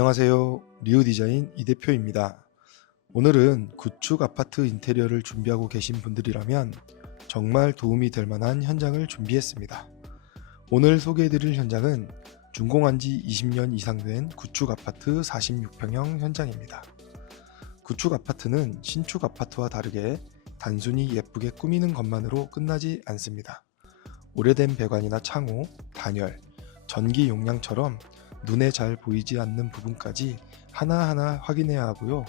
안녕하세요. 리우디자인 이대표입니다. 오늘은 구축 아파트 인테리어를 준비하고 계신 분들이라면 정말 도움이 될 만한 현장을 준비했습니다. 오늘 소개해드릴 현장은 준공한 지 20년 이상 된 구축 아파트 46평형 현장입니다. 구축 아파트는 신축 아파트와 다르게 단순히 예쁘게 꾸미는 것만으로 끝나지 않습니다. 오래된 배관이나 창호, 단열, 전기 용량처럼 눈에 잘 보이지 않는 부분까지 하나하나 확인해야 하고요.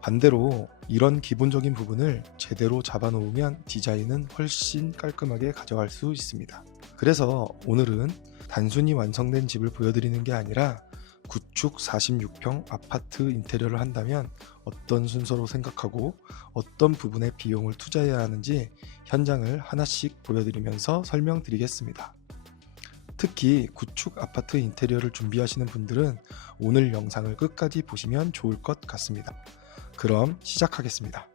반대로 이런 기본적인 부분을 제대로 잡아놓으면 디자인은 훨씬 깔끔하게 가져갈 수 있습니다. 그래서 오늘은 단순히 완성된 집을 보여드리는 게 아니라 구축 46평 아파트 인테리어를 한다면 어떤 순서로 생각하고 어떤 부분에 비용을 투자해야 하는지 현장을 하나씩 보여드리면서 설명드리겠습니다. 특히 구축 아파트 인테리어를 준비하시는 분들은 오늘 영상을 끝까지 보시면 좋을 것 같습니다. 그럼 시작하겠습니다.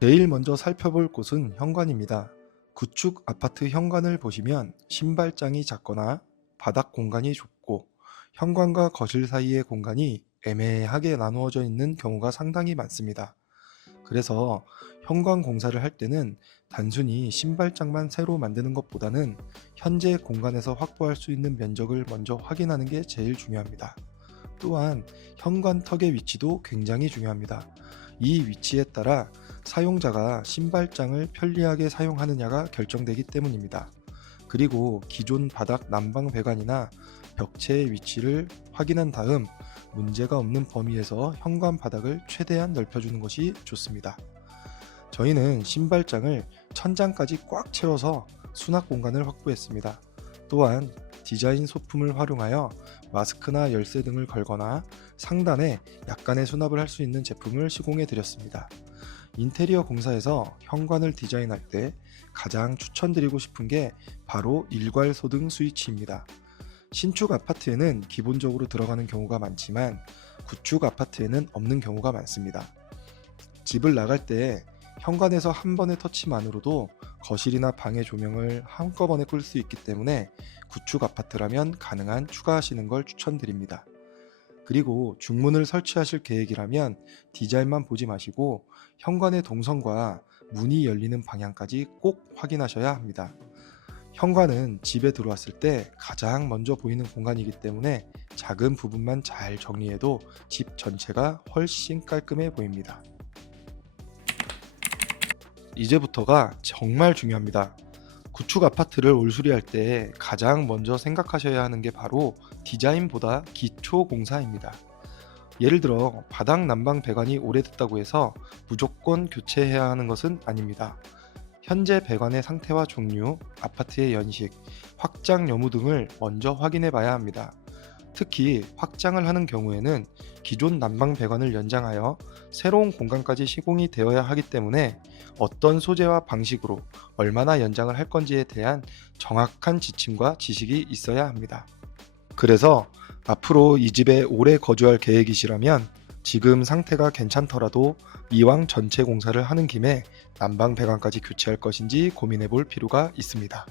제일 먼저 살펴볼 곳은 현관입니다. 구축 아파트 현관을 보시면 신발장이 작거나 바닥 공간이 좁고 현관과 거실 사이의 공간이 애매하게 나누어져 있는 경우가 상당히 많습니다. 그래서 현관 공사를 할 때는 단순히 신발장만 새로 만드는 것보다는 현재 공간에서 확보할 수 있는 면적을 먼저 확인하는 게 제일 중요합니다. 또한 현관 턱의 위치도 굉장히 중요합니다. 이 위치에 따라 사용자가 신발장을 편리하게 사용하느냐가 결정되기 때문입니다. 그리고 기존 바닥 난방 배관이나 벽체의 위치를 확인한 다음 문제가 없는 범위에서 현관 바닥을 최대한 넓혀주는 것이 좋습니다. 저희는 신발장을 천장까지 꽉 채워서 수납 공간을 확보했습니다. 또한 디자인 소품을 활용하여 마스크나 열쇠 등을 걸거나 상단에 약간의 수납을 할 수 있는 제품을 시공해 드렸습니다. 인테리어 공사에서 현관을 디자인할 때 가장 추천드리고 싶은 게 바로 일괄 소등 스위치입니다. 신축 아파트에는 기본적으로 들어가는 경우가 많지만 구축 아파트에는 없는 경우가 많습니다. 집을 나갈 때 현관에서 한 번의 터치만으로도 거실이나 방의 조명을 한꺼번에 끌 수 있기 때문에 구축 아파트라면 가능한 추가하시는 걸 추천드립니다. 그리고 중문을 설치하실 계획이라면 디자인만 보지 마시고 현관의 동선과 문이 열리는 방향까지 꼭 확인하셔야 합니다. 현관은 집에 들어왔을 때 가장 먼저 보이는 공간이기 때문에 작은 부분만 잘 정리해도 집 전체가 훨씬 깔끔해 보입니다. 이제부터가 정말 중요합니다. 구축 아파트를 올수리할 때 가장 먼저 생각하셔야 하는 게 바로 디자인보다 기초 공사입니다. 예를 들어 바닥 난방 배관이 오래됐다고 해서 무조건 교체해야 하는 것은 아닙니다. 현재 배관의 상태와 종류, 아파트의 연식, 확장 여부 등을 먼저 확인해 봐야 합니다. 특히 확장을 하는 경우에는 기존 난방 배관을 연장하여 새로운 공간까지 시공이 되어야 하기 때문에 어떤 소재와 방식으로 얼마나 연장을 할 건지에 대한 정확한 지침과 지식이 있어야 합니다. 그래서 앞으로 이 집에 오래 거주할 계획이시라면 지금 상태가 괜찮더라도 이왕 전체 공사를 하는 김에 난방 배관까지 교체할 것인지 고민해 볼 필요가 있습니다.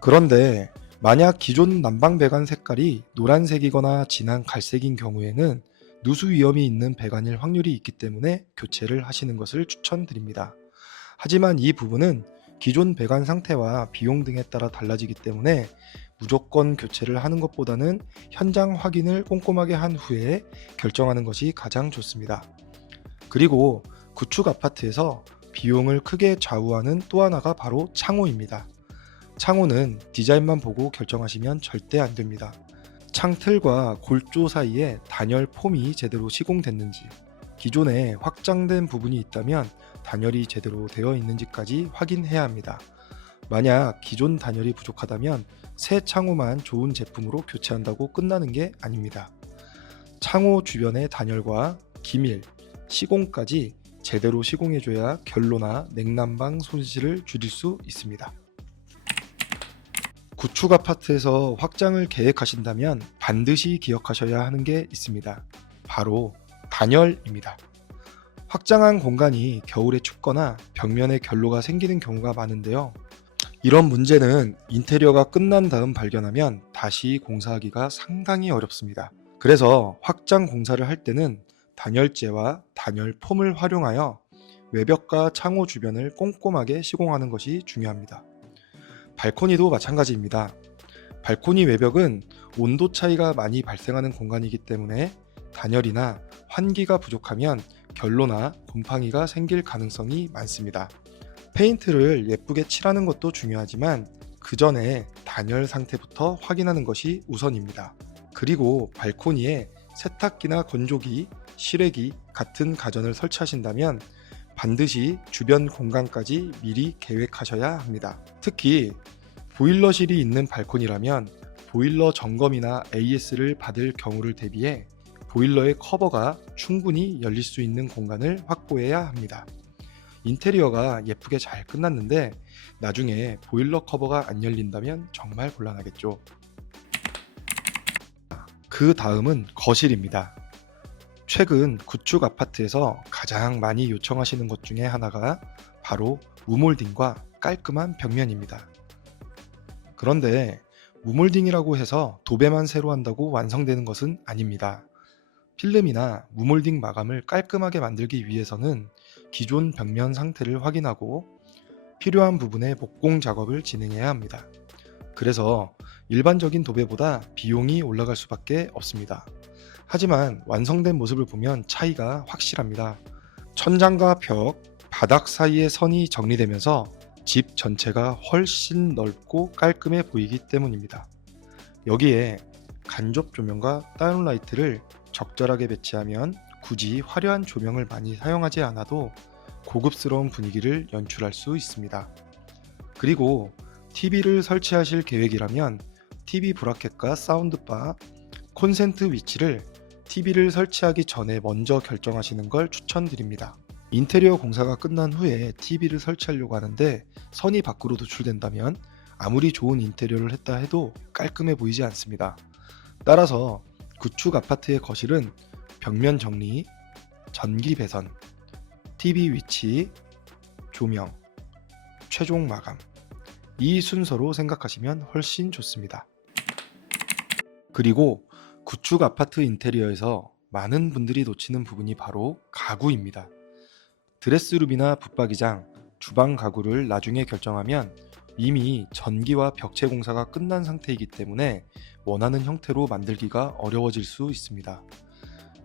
그런데 만약 기존 난방 배관 색깔이 노란색이거나 진한 갈색인 경우에는 누수 위험이 있는 배관일 확률이 있기 때문에 교체를 하시는 것을 추천드립니다. 하지만 이 부분은 기존 배관 상태와 비용 등에 따라 달라지기 때문에 무조건 교체를 하는 것보다는 현장 확인을 꼼꼼하게 한 후에 결정하는 것이 가장 좋습니다. 그리고 구축 아파트에서 비용을 크게 좌우하는 또 하나가 바로 창호입니다. 창호는 디자인만 보고 결정하시면 절대 안 됩니다. 창틀과 골조 사이에 단열 폼이 제대로 시공됐는지, 기존에 확장된 부분이 있다면 단열이 제대로 되어 있는지까지 확인해야 합니다. 만약 기존 단열이 부족하다면 새 창호만 좋은 제품으로 교체한다고 끝나는 게 아닙니다. 창호 주변의 단열과 기밀, 시공까지 제대로 시공해줘야 결로나 냉난방 손실을 줄일 수 있습니다. 구축 아파트에서 확장을 계획하신다면 반드시 기억하셔야 하는 게 있습니다. 바로 단열입니다. 확장한 공간이 겨울에 춥거나 벽면에 결로가 생기는 경우가 많은데요. 이런 문제는 인테리어가 끝난 다음 발견하면 다시 공사하기가 상당히 어렵습니다. 그래서 확장 공사를 할 때는 단열재와 단열폼을 활용하여 외벽과 창호 주변을 꼼꼼하게 시공하는 것이 중요합니다. 발코니도 마찬가지입니다. 발코니 외벽은 온도 차이가 많이 발생하는 공간이기 때문에 단열이나 환기가 부족하면 결로나 곰팡이가 생길 가능성이 많습니다. 페인트를 예쁘게 칠하는 것도 중요하지만 그 전에 단열 상태부터 확인하는 것이 우선입니다. 그리고 발코니에 세탁기나 건조기, 실외기 같은 가전을 설치하신다면 반드시 주변 공간까지 미리 계획하셔야 합니다. 특히 보일러실이 있는 발코니라면 보일러 점검이나 AS를 받을 경우를 대비해 보일러의 커버가 충분히 열릴 수 있는 공간을 확보해야 합니다. 인테리어가 예쁘게 잘 끝났는데 나중에 보일러 커버가 안 열린다면 정말 곤란하겠죠. 그 다음은 거실입니다. 최근 구축 아파트에서 가장 많이 요청하시는 것 중에 하나가 바로 무몰딩과 깔끔한 벽면입니다. 그런데 무몰딩이라고 해서 도배만 새로 한다고 완성되는 것은 아닙니다. 필름이나 무몰딩 마감을 깔끔하게 만들기 위해서는 기존 벽면 상태를 확인하고 필요한 부분의 복공 작업을 진행해야 합니다. 그래서 일반적인 도배보다 비용이 올라갈 수밖에 없습니다. 하지만 완성된 모습을 보면 차이가 확실합니다. 천장과 벽, 바닥 사이의 선이 정리되면서 집 전체가 훨씬 넓고 깔끔해 보이기 때문입니다. 여기에 간접 조명과 다운라이트를 적절하게 배치하면 굳이 화려한 조명을 많이 사용하지 않아도 고급스러운 분위기를 연출할 수 있습니다. 그리고 TV를 설치하실 계획이라면 TV 브라켓과 사운드바, 콘센트 위치를 TV를 설치하기 전에 먼저 결정하시는 걸 추천드립니다. 인테리어 공사가 끝난 후에 TV를 설치하려고 하는데 선이 밖으로 노출된다면 아무리 좋은 인테리어를 했다 해도 깔끔해 보이지 않습니다. 따라서 구축 아파트의 거실은 벽면 정리, 전기 배선, TV 위치, 조명, 최종 마감, 이 순서로 생각하시면 훨씬 좋습니다. 그리고 구축 아파트 인테리어에서 많은 분들이 놓치는 부분이 바로 가구입니다. 드레스룸이나 붙박이장, 주방 가구를 나중에 결정하면 이미 전기와 벽체 공사가 끝난 상태이기 때문에 원하는 형태로 만들기가 어려워질 수 있습니다.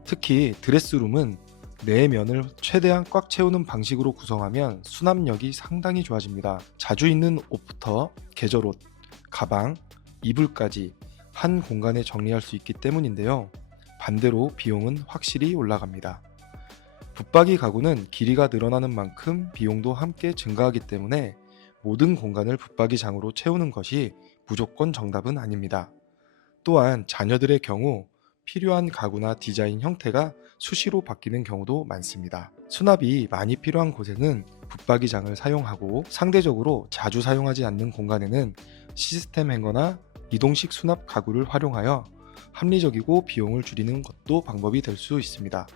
특히 드레스룸은 내면을 최대한 꽉 채우는 방식으로 구성하면 수납력이 상당히 좋아집니다. 자주 입는 옷부터 계절옷, 가방, 이불까지 한 공간에 정리할 수 있기 때문인데요. 반대로 비용은 확실히 올라갑니다. 붙박이 가구는 길이가 늘어나는 만큼 비용도 함께 증가하기 때문에 모든 공간을 붙박이장으로 채우는 것이 무조건 정답은 아닙니다. 또한 자녀들의 경우 필요한 가구나 디자인 형태가 수시로 바뀌는 경우도 많습니다. 수납이 많이 필요한 곳에는 붙박이장을 사용하고 상대적으로 자주 사용하지 않는 공간에는 시스템 행거나 이동식 수납 가구를 활용하여 합리적이고 비용을 줄이는 것도 방법이 될 수 있습니다.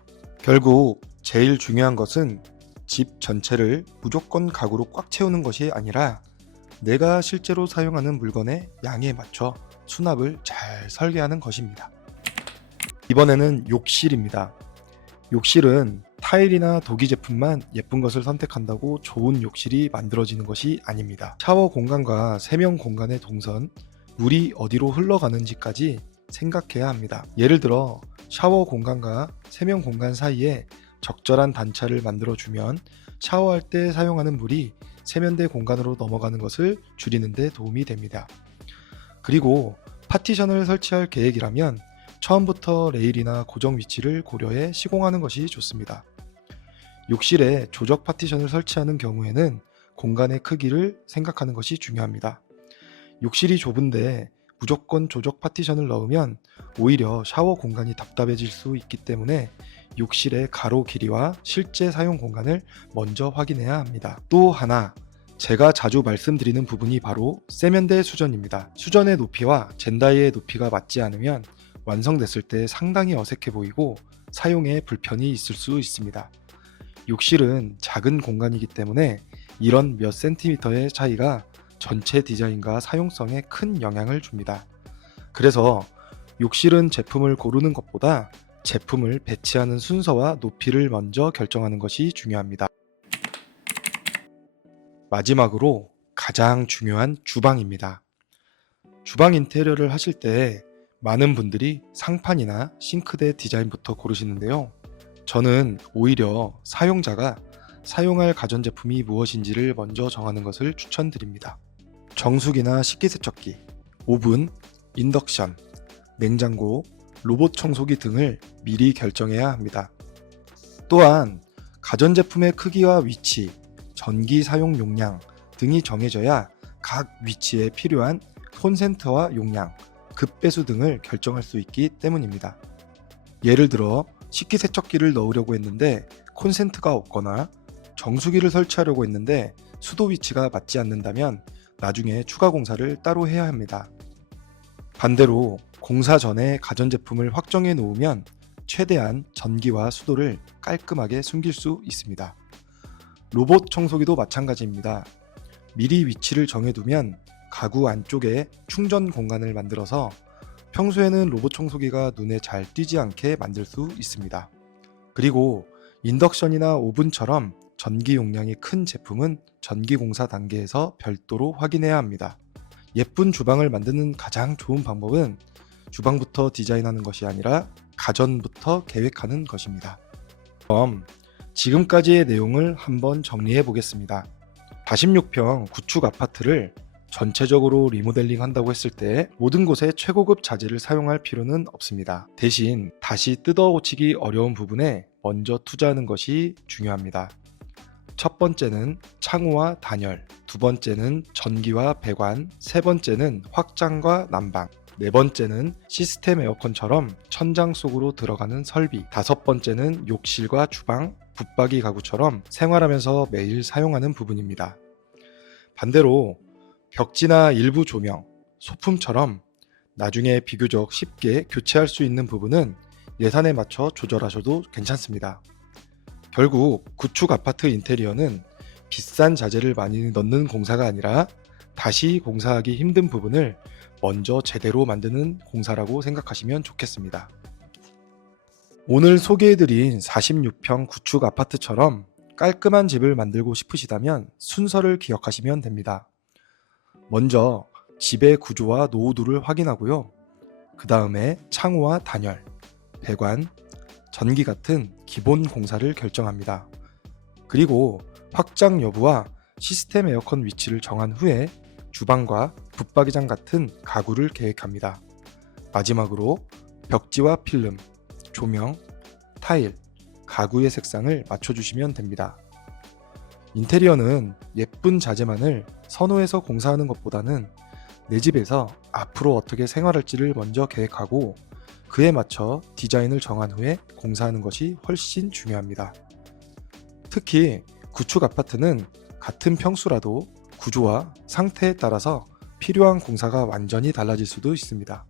결국 제일 중요한 것은 집 전체를 무조건 가구로 꽉 채우는 것이 아니라 내가 실제로 사용하는 물건의 양에 맞춰 수납을 잘 설계하는 것입니다. 이번에는 욕실입니다. 욕실은 타일이나 도기 제품만 예쁜 것을 선택한다고 좋은 욕실이 만들어지는 것이 아닙니다. 샤워 공간과 세면 공간의 동선, 물이 어디로 흘러가는지까지 생각해야 합니다. 예를 들어 샤워 공간과 세면 공간 사이에 적절한 단차를 만들어주면 샤워할 때 사용하는 물이 세면대 공간으로 넘어가는 것을 줄이는 데 도움이 됩니다. 그리고 파티션을 설치할 계획이라면 처음부터 레일이나 고정 위치를 고려해 시공하는 것이 좋습니다. 욕실에 조적 파티션을 설치하는 경우에는 공간의 크기를 생각하는 것이 중요합니다. 욕실이 좁은데 무조건 조적 파티션을 넣으면 오히려 샤워 공간이 답답해질 수 있기 때문에 욕실의 가로 길이와 실제 사용 공간을 먼저 확인해야 합니다. 또 하나, 제가 자주 말씀드리는 부분이 바로 세면대 수전입니다. 수전의 높이와 젠다이의 높이가 맞지 않으면 완성됐을 때 상당히 어색해 보이고 사용에 불편이 있을 수 있습니다. 욕실은 작은 공간이기 때문에 이런 몇 센티미터의 차이가 전체 디자인과 사용성에 큰 영향을 줍니다. 그래서 욕실은 제품을 고르는 것보다 제품을 배치하는 순서와 높이를 먼저 결정하는 것이 중요합니다. 마지막으로 가장 중요한 주방입니다. 주방 인테리어를 하실 때 많은 분들이 상판이나 싱크대 디자인부터 고르시는데요. 저는 오히려 사용자가 사용할 가전제품이 무엇인지를 먼저 정하는 것을 추천드립니다. 정수기나 식기세척기, 오븐, 인덕션, 냉장고, 로봇 청소기 등을 미리 결정해야 합니다. 또한 가전제품의 크기와 위치, 전기 사용 용량 등이 정해져야 각 위치에 필요한 콘센트와 용량, 급배수 등을 결정할 수 있기 때문입니다. 예를 들어 식기세척기를 넣으려고 했는데 콘센트가 없거나 정수기를 설치하려고 했는데 수도 위치가 맞지 않는다면 나중에 추가 공사를 따로 해야 합니다. 반대로 공사 전에 가전제품을 확정해 놓으면 최대한 전기와 수도를 깔끔하게 숨길 수 있습니다. 로봇 청소기도 마찬가지입니다. 미리 위치를 정해두면 가구 안쪽에 충전 공간을 만들어서 평소에는 로봇 청소기가 눈에 잘 띄지 않게 만들 수 있습니다. 그리고 인덕션이나 오븐처럼 전기 용량이 큰 제품은 전기 공사 단계에서 별도로 확인해야 합니다. 예쁜 주방을 만드는 가장 좋은 방법은 주방부터 디자인하는 것이 아니라 가전부터 계획하는 것입니다. 그럼 지금까지의 내용을 한번 정리해 보겠습니다. 46평 구축 아파트를 전체적으로 리모델링 한다고 했을 때 모든 곳에 최고급 자재를 사용할 필요는 없습니다. 대신 다시 뜯어 고치기 어려운 부분에 먼저 투자하는 것이 중요합니다. 첫 번째는 창호와 단열, 두 번째는 전기와 배관, 세 번째는 확장과 난방, 네 번째는 시스템 에어컨처럼 천장 속으로 들어가는 설비, 다섯 번째는 욕실과 주방, 붙박이 가구처럼 생활하면서 매일 사용하는 부분입니다. 반대로 벽지나 일부 조명, 소품처럼 나중에 비교적 쉽게 교체할 수 있는 부분은 예산에 맞춰 조절하셔도 괜찮습니다. 결국 구축 아파트 인테리어는 비싼 자재를 많이 넣는 공사가 아니라 다시 공사하기 힘든 부분을 먼저 제대로 만드는 공사라고 생각하시면 좋겠습니다. 오늘 소개해드린 46평 구축 아파트처럼 깔끔한 집을 만들고 싶으시다면 순서를 기억하시면 됩니다. 먼저 집의 구조와 노후도를 확인하고요. 그 다음에 창호와 단열, 배관, 전기 같은 기본 공사를 결정합니다. 그리고 확장 여부와 시스템 에어컨 위치를 정한 후에 주방과 붙박이장 같은 가구를 계획합니다. 마지막으로 벽지와 필름, 조명, 타일, 가구의 색상을 맞춰주시면 됩니다. 인테리어는 예쁜 자재만을 선호해서 공사하는 것보다는 내 집에서 앞으로 어떻게 생활할지를 먼저 계획하고 그에 맞춰 디자인을 정한 후에 공사하는 것이 훨씬 중요합니다. 특히 구축 아파트는 같은 평수라도 구조와 상태에 따라서 필요한 공사가 완전히 달라질 수도 있습니다.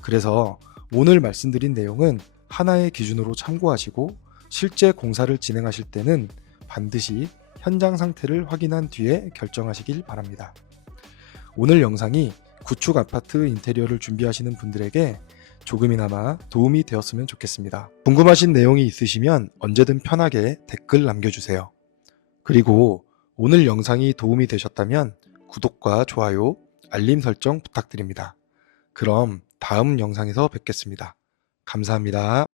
그래서 오늘 말씀드린 내용은 하나의 기준으로 참고하시고 실제 공사를 진행하실 때는 반드시 현장 상태를 확인한 뒤에 결정하시길 바랍니다. 오늘 영상이 구축 아파트 인테리어를 준비하시는 분들에게 조금이나마 도움이 되었으면 좋겠습니다. 궁금하신 내용이 있으시면 언제든 편하게 댓글 남겨주세요. 그리고 오늘 영상이 도움이 되셨다면 구독과 좋아요, 알림 설정 부탁드립니다. 그럼 다음 영상에서 뵙겠습니다. 감사합니다.